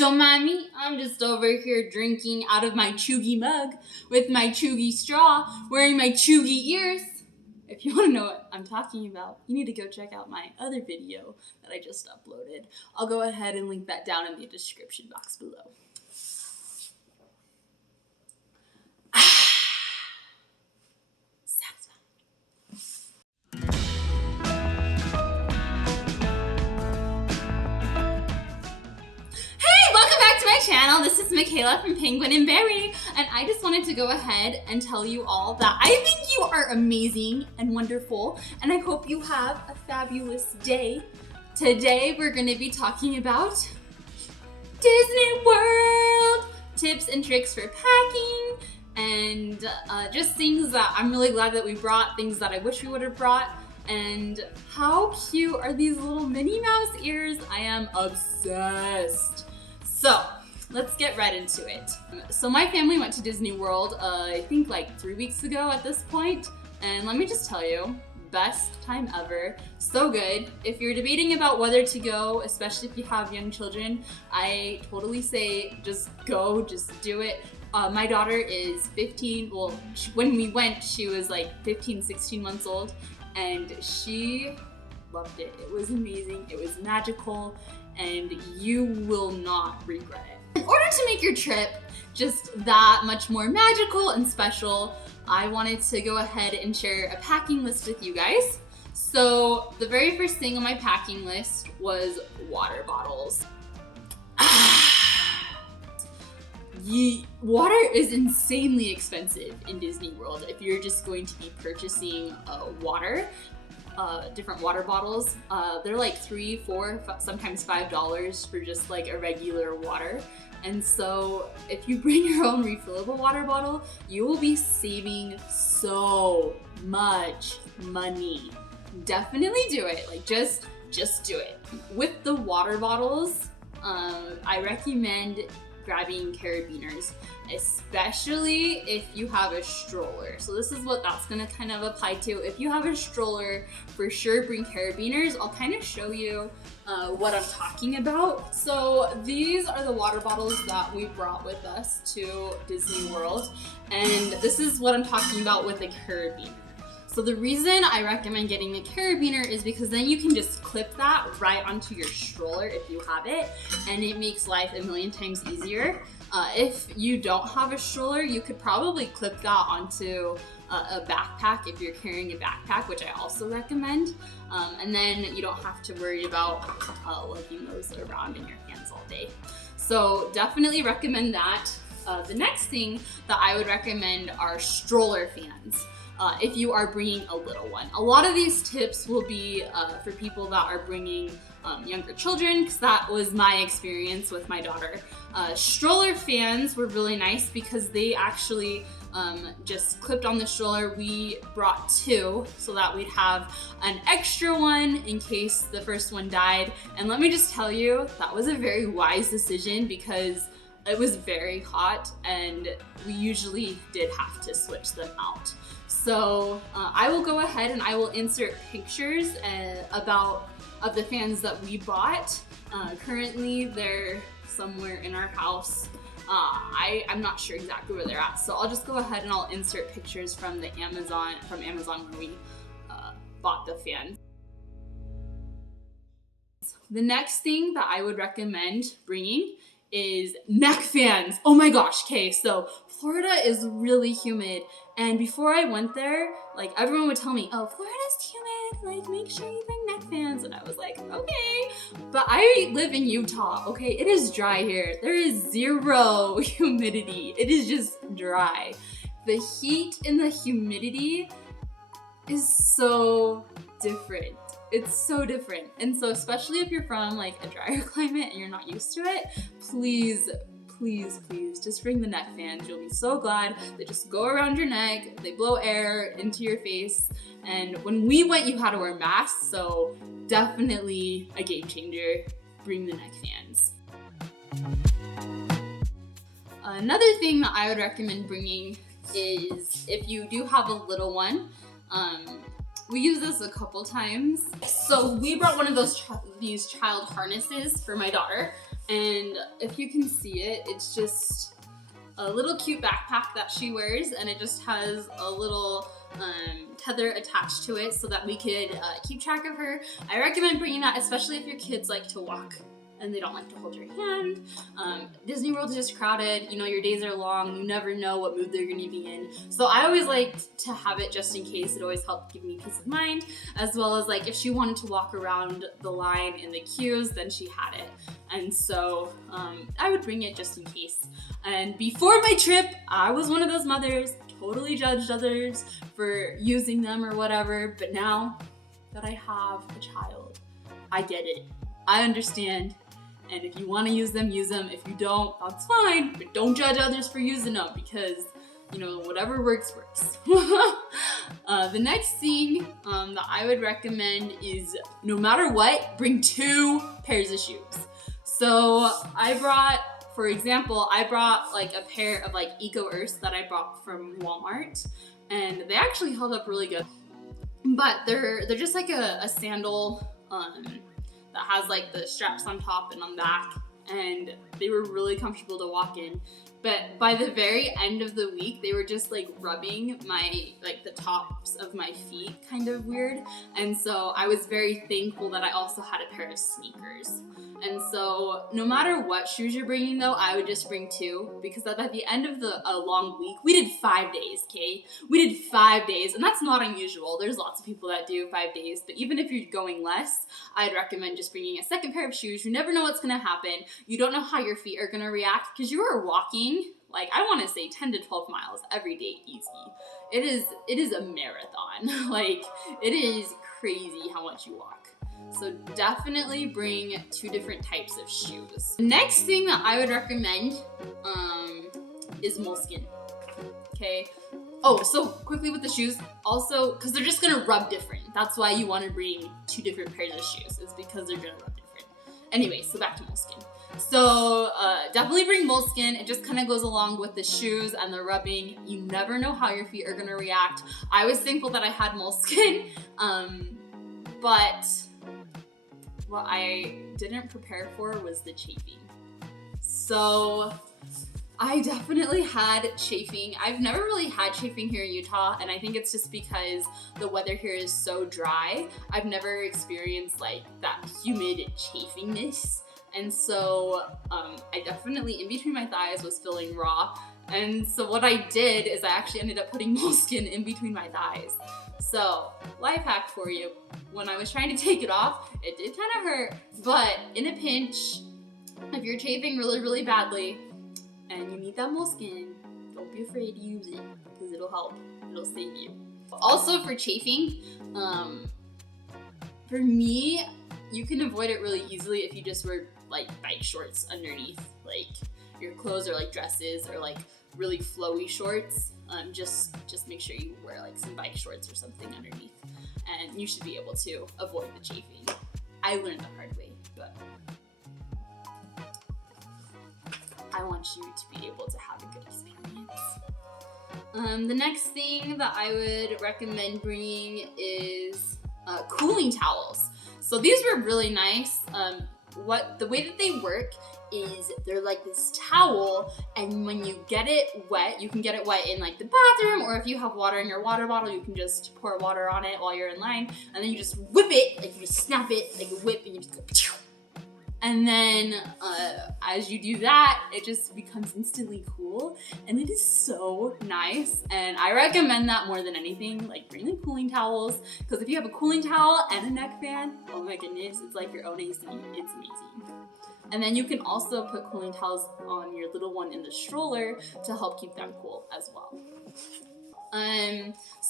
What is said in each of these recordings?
Don't mind me, I'm just over here drinking out of my chuggy mug with my chuggy straw, wearing my chuggy ears. If you want to know what I'm talking about, you need to go check out my other video that I just uploaded. I'll go ahead and link that down in the description box below. Channel. This is Michaela from Penguin and Berry, and I just wanted to go ahead and tell you all that I think you are amazing and wonderful, and I hope you have a fabulous day. Today we're going to be talking about Disney World, tips and tricks for packing, and just things that I'm really glad that we brought, things that I wish we would have brought. And how cute are these little Minnie Mouse ears? I am obsessed. So let's get right into it. So my family went to Disney World, I think like 3 weeks ago at this point, and let me just tell you, best time ever. So good. If you're debating about whether to go, especially if you have young children, I totally say just go, just do it. My daughter is 15, well, when we went, she was like 15, 16 months old, and she loved it. It was amazing, it was magical, and you will not regret it. In order to make your trip just that much more magical and special, I wanted to go ahead and share a packing list with you guys. So the very first thing on my packing list was water bottles. Water is insanely expensive in Disney World if you're just going to be purchasing water. Different water bottles. They're like $3, $4, sometimes $5 for just like a regular water. And so if you bring your own refillable water bottle, you will be saving so much money. Definitely do it. Like just do it. With the water bottles, I recommend grabbing carabiners, especially if you have a stroller. So this is what that's gonna kind of apply to. If you have a stroller, for sure bring carabiners. I'll kind of show you what I'm talking about. So these are the water bottles that we brought with us to Disney World, and this is what I'm talking about with a carabiner. So the reason I recommend getting a carabiner is because then you can just clip that right onto your stroller if you have it, and it makes life a million times easier. If you don't have a stroller, you could probably clip that onto a backpack if you're carrying a backpack, which I also recommend. And then you don't have to worry about lugging those around in your hands all day. So definitely recommend that. The next thing that I would recommend are stroller fans. If you are bringing a little one. A lot of these tips will be for people that are bringing younger children, because that was my experience with my daughter. Stroller fans were really nice because they actually just clipped on the stroller. We brought 2 so that we'd have an extra one in case the first one died. And let me just tell you, that was a very wise decision because it was very hot and we usually did have to switch them out. So I will go ahead and I will insert pictures of the fans that we bought. Currently they're somewhere in our house. I'm not sure exactly where they're at, so I'll just go ahead and I'll insert pictures from Amazon where we bought the fan. The next thing that I would recommend bringing is neck fans. Oh my gosh, okay, so Florida is really humid, and before I went there, like everyone would tell me, oh, Florida's humid, like make sure you bring neck fans, and I was like, okay, but I live in Utah, okay, it is dry here. There is 0 humidity. It is just dry. The heat and the humidity is so different. It's so different. And so especially if you're from like a drier climate and you're not used to it, please, please, please just bring the neck fans. You'll be so glad. They just go around your neck, they blow air into your face. And when we went, you had to wear masks, so definitely a game changer. Bring the neck fans. Another thing that I would recommend bringing is if you do have a little one, we used this a couple times. So we brought one of these child harnesses for my daughter, And if you can see it, it's just a little cute backpack that she wears, and it just has a little tether attached to it so that we could keep track of her. I recommend bringing that, especially if your kids like to walk and they don't like to hold your hand. Disney World is just crowded, you know, your days are long, you never know what mood they're gonna be in. So I always like to have it just in case. It always helped give me peace of mind, as well as like if she wanted to walk around the line in the queues, then she had it. And so I would bring it just in case. And before my trip, I was one of those mothers, totally judged others for using them or whatever, but now that I have a child, I get it. I understand. And if you want to use them, use them. If you don't, that's fine. But don't judge others for using them because, you know, whatever works, works. The next thing that I would recommend is no matter what, bring 2 pairs of shoes. So I brought, for example, I brought like a pair of like Eco Earths that I bought from Walmart, and they actually held up really good. But they're just like a sandal that has like the straps on top and on back, and they were really comfortable to walk in. But by the very end of the week, they were just like rubbing my, like the tops of my feet kind of weird. And so I was very thankful that I also had a pair of sneakers. And so no matter what shoes you're bringing though, I would just bring 2, because by the end of a long week, we did 5 days, okay? We did 5 days, and that's not unusual. There's lots of people that do 5 days, but even if you're going less, I'd recommend just bringing a second pair of shoes. You never know what's gonna happen. You don't know how your feet are gonna react, because you are walking, like I wanna say 10 to 12 miles every day easy. It is a marathon. Like, it is crazy how much you walk. So definitely bring 2 different types of shoes. The next thing that I would recommend is moleskin, okay? Oh, so quickly with the shoes, also, because they're just gonna rub different. That's why you wanna bring 2 different pairs of shoes, is because they're gonna rub different. Anyway, so back to moleskin. So definitely bring moleskin. It just kind of goes along with the shoes and the rubbing. You never know how your feet are gonna react. I was thankful that I had moleskin, but what I didn't prepare for was the chafing. So I definitely had chafing. I've never really had chafing here in Utah, and I think it's just because the weather here is so dry. I've never experienced like that humid chafingness. And so I definitely, in between my thighs, was feeling raw. And so what I did is I actually ended up putting moleskin in between my thighs. So, life hack for you. When I was trying to take it off, it did kind of hurt, but in a pinch, if you're chafing really, really badly and you need that moleskin, don't be afraid to use it because it'll help. It'll save you. Also for chafing, for me, you can avoid it really easily if you just wear like bike shorts underneath. Like your clothes are like dresses or like really flowy shorts. Just make sure you wear like some bike shorts or something underneath, and you should be able to avoid the chafing. I learned the hard way, but I want you to be able to have a good experience. The next thing that I would recommend bringing is cooling towels. So these were really nice. The way that they work is they're like this towel, and when you get it wet, you can get it wet in like the bathroom, or if you have water in your water bottle, you can just pour water on it while you're in line, and then you just whip it, like you just snap it like a whip, and you just go phew. And then as you do that, it just becomes instantly cool, and it is so nice. And I recommend that more than anything. Like, bring the cooling towels, because if you have a cooling towel and a neck fan, oh my goodness, it's like your own AC. It's amazing. And then you can also put cooling towels on your little one in the stroller to help keep them cool as well.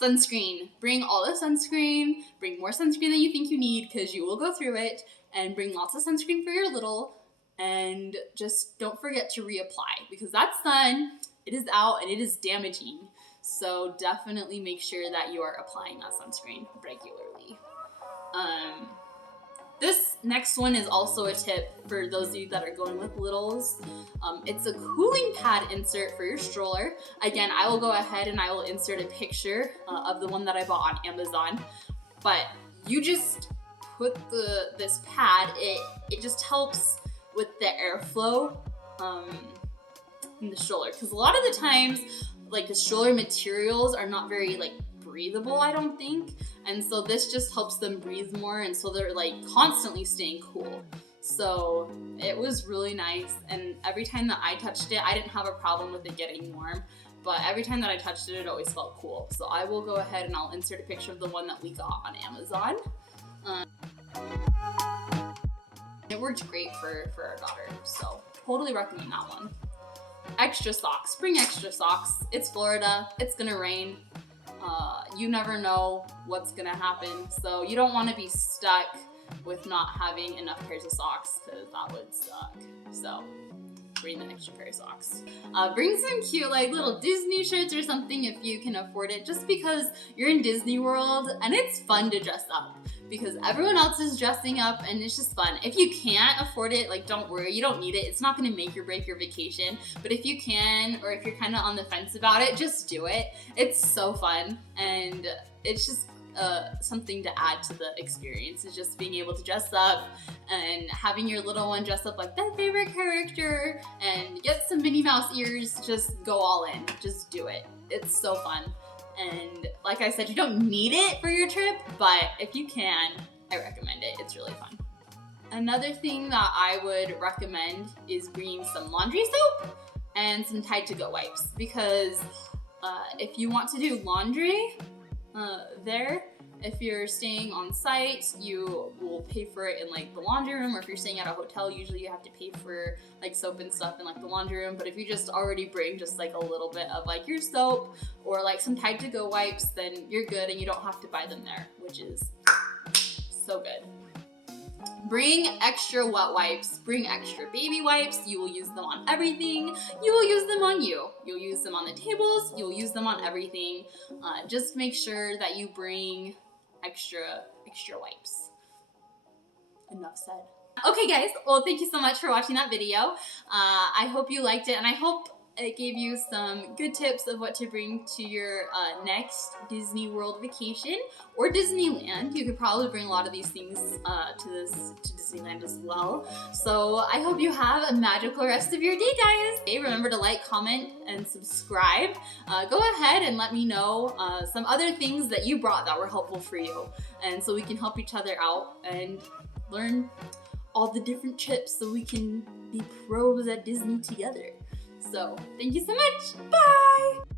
Sunscreen. Bring all the sunscreen. Bring more sunscreen than you think you need, because you will go through it. And bring lots of sunscreen for your little. And just don't forget to reapply, because that sun, it is out and it is damaging. So definitely make sure that you are applying that sunscreen regularly. This next one is also a tip for those of you that are going with littles. It's a cooling pad insert for your stroller. Again, I will go ahead and I will insert a picture of the one that I bought on Amazon. But you just put this pad, it just helps with the airflow in the stroller, because a lot of the times like the stroller materials are not very like breathable, I don't think, and so this just helps them breathe more, and so they're like constantly staying cool. So it was really nice, and every time that I touched it, I didn't have a problem with it getting warm, but every time that I touched it, it always felt cool. So I will go ahead and I'll insert a picture of the one that we got on Amazon. It worked great for our daughter, so totally recommend that one. Extra socks, bring extra socks. It's Florida, it's gonna rain. You never know what's gonna happen, so you don't want to be stuck with not having enough pairs of socks, because that would suck. So bring an extra pair of socks. Bring some cute like little Disney shirts or something if you can afford it, just because you're in Disney World and it's fun to dress up because everyone else is dressing up and it's just fun. If you can't afford it, like don't worry, you don't need it. It's not gonna make or break your vacation, but if you can, or if you're kind of on the fence about it, just do it. It's so fun, and it's just something to add to the experience, is just being able to dress up and having your little one dress up like their favorite character and get some Minnie Mouse ears. Just go all in, just do it. It's so fun. And like I said, you don't need it for your trip, but if you can, I recommend it. It's really fun. Another thing that I would recommend is bringing some laundry soap and some Tide to Go wipes, because if you want to do laundry there, if you're staying on site, you will pay for it in like the laundry room, or if you're staying at a hotel, usually you have to pay for like soap and stuff in like the laundry room. But if you just already bring just like a little bit of like your soap or like some Tide to Go wipes, then you're good and you don't have to buy them there, which is so good. Bring extra wet wipes, bring extra baby wipes. You will use them on everything. You will use them on you. You'll use them on the tables. You'll use them on everything. Just make sure that you bring extra wipes. Enough said. Okay guys, well thank you so much for watching that video. I hope you liked it, and I hope it gave you some good tips of what to bring to your next Disney World vacation or Disneyland. You could probably bring a lot of these things to Disneyland as well. So I hope you have a magical rest of your day, guys. Hey, remember to like, comment, and subscribe. Go ahead and let me know some other things that you brought that were helpful for you, and so we can help each other out and learn all the different trips so we can be pros at Disney together. So, thank you so much. Bye!